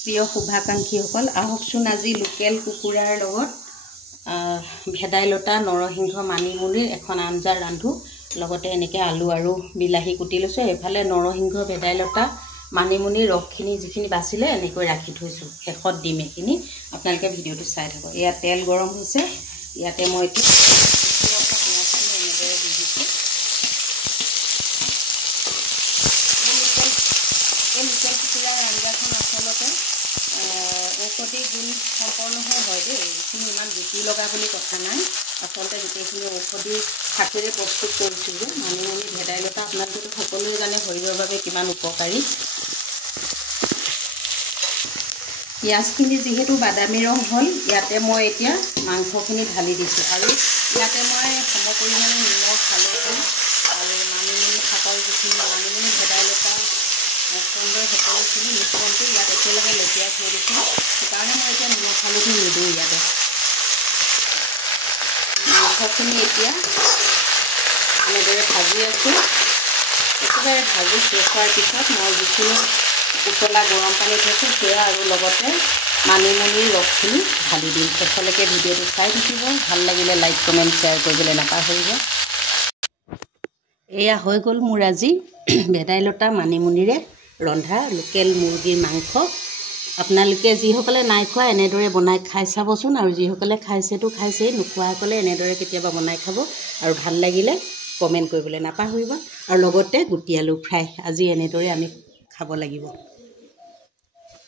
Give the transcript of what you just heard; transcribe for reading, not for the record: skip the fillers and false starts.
প্ৰিয় শুভাকাংক্ষীসকল আহকচোন আজি লোকেল কুকুৰাৰ লগত ভেদাইলতা নৰসিংহ মানিমুনিৰ এখন আঞ্জা ৰান্ধো লগতে এনেকে আলু আৰু বিলাহী কুটি লৈছো এফালে নৰসিংহ ভেদাইলতা মানিমুনিৰ ৰসখিনি যিখিনি বাছিলে এনেকৈ ৰাখি থৈছো শেষত দিম এখিনি আপোনালোকে ভিডিওটো চাই থাকক ইয়া তেল গৰম হৈছে ইয়াতে মই লোকেল কুকুৰাৰ আঞ্জাখন আচলতে ঔষধি গুণ সম্পন্ন হয় দেই এইখিনি ইমান জুতি লগা বুলি কথা নাই আচলতে গোটেইখিনি ঔষধি শাকেৰে প্ৰস্তুত কৰিছোঁ যে মানিমুনি ভেদাইলতা আপোনালোকে সকলোৱে জানে শৰীৰৰ বাবে কিমান উপকাৰী পিঁয়াজখিনি যিহেতু বাদামী ৰং হ'ল ইয়াতে মই এতিয়া মাংসখিনি ঢালি দিছোঁ আৰু ইয়াতে মই সম পৰিমাণে নিমখ হালধি আৰু মানিমুনি শাকৰ যিখিনি মানিমুনি ভেদাইলতা সুন্দৰ সকলোখিনি মিশ্ৰণটো ইয়াত একেলগে লেটিয়াই থৈ দিছোঁ সেইকাৰণে মই এতিয়া নিমখ হালধি নিদিওঁ ইয়াতে মাংসখিনি এতিয়া এনেদৰে ভাজি আছোঁ একেবাৰে ভাজি শেষ হোৱাৰ পিছত মই যিখিনি উতলা গৰম পানী থৈছোঁ সেয়া আৰু লগতে মানিমুনিৰ ৰসখিনি ঢালি দিম শেষলৈকে ভিডিঅ'টো চাই থাকিব ভাল লাগিলে লাইক কমেণ্ট শ্বেয়াৰ কৰিবলৈ নাপাহৰিব এয়া হৈ গ'ল মোৰ আজি ভেদাইলতা মানিমুনিৰে ৰন্ধা লোকেল মুৰ্গীৰ মাংস আপোনালোকে যিসকলে নাই খোৱা এনেদৰে বনাই খাই চাবচোন আৰু যিসকলে খাইছেতো খাইছেই নোখোৱাসকলে এনেদৰে কেতিয়াবা বনাই খাব আৰু ভাল লাগিলে কমেণ্ট কৰিবলৈ নাপাহৰিব আৰু লগতে গুটি আলু ফ্ৰাই আজি এনেদৰে আমি খাব লাগিব